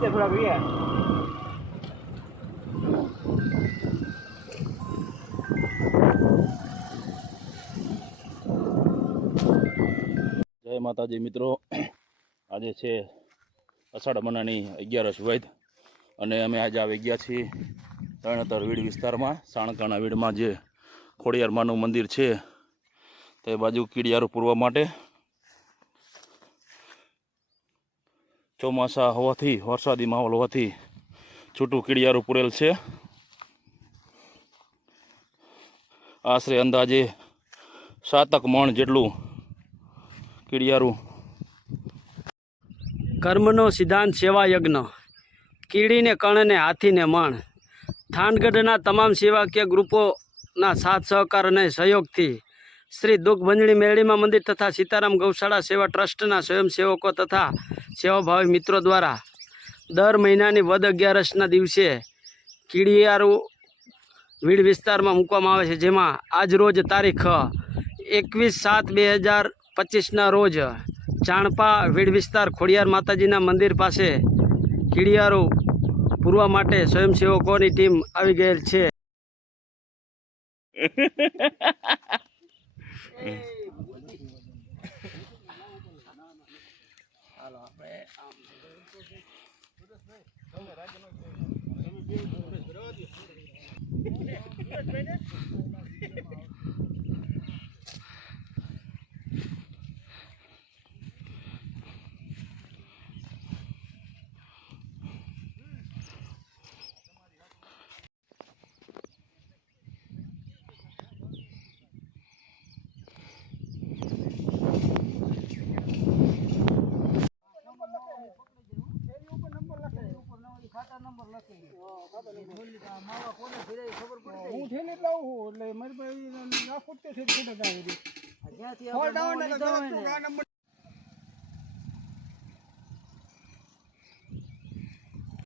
નીચે થોડાક રહ્યા જય માતાજી, મિત્રો. આજે છે અષાઢ મહિનાની અગિયારસ વૈદ અને અમે આજે આવી ગયા છીએ તરણતર વીડ વિસ્તારમાં. સાણકાના વીડમાં જે ખોડિયારમાનું મંદિર છે તે બાજુ કીડિયારું પૂરવા માટે. ચોમાસા હોવાથી વરસાદી માહોલ હોવાથી છૂટું કીડિયારું પૂરેલ છે. આશરે અંદાજે સાતક મણ જેટલું કીડિયારું. કર્મનો સિદ્ધાંત સેવા યજ્ઞ. કીડીને, કણને, હાથીને મણ. થાનગઢના તમામ સેવાકીય ગ્રુપોના સાથ, સહકાર અને સહયોગથી શ્રી દુઃખ ભંજણી મેળીમાં મંદિર તથા સીતારામ ગૌશાળા સેવા ટ્રસ્ટના સ્વયંસેવકો તથા સેવાભાવી મિત્રો દ્વારા દર મહિનાની વદ અગિયારસના દિવસે કીડિયારું વીડ વિસ્તારમાં મૂકવામાં આવે છે, જેમાં આજ રોજ તારીખ એકવીસ સાત બે હજાર પચીસના રોજ ચાણપા વીડ વિસ્તાર ખોડિયાર માતાજીના મંદિર પાસે કીડિયારો પૂરવા માટે સ્વયંસેવકોની ટીમ આવી ગયેલ છે. Thank you. હું ઠેલી જ લાવું છું એટલે મારી પાસે નાખું તે ઠેલી જ આવી રહી.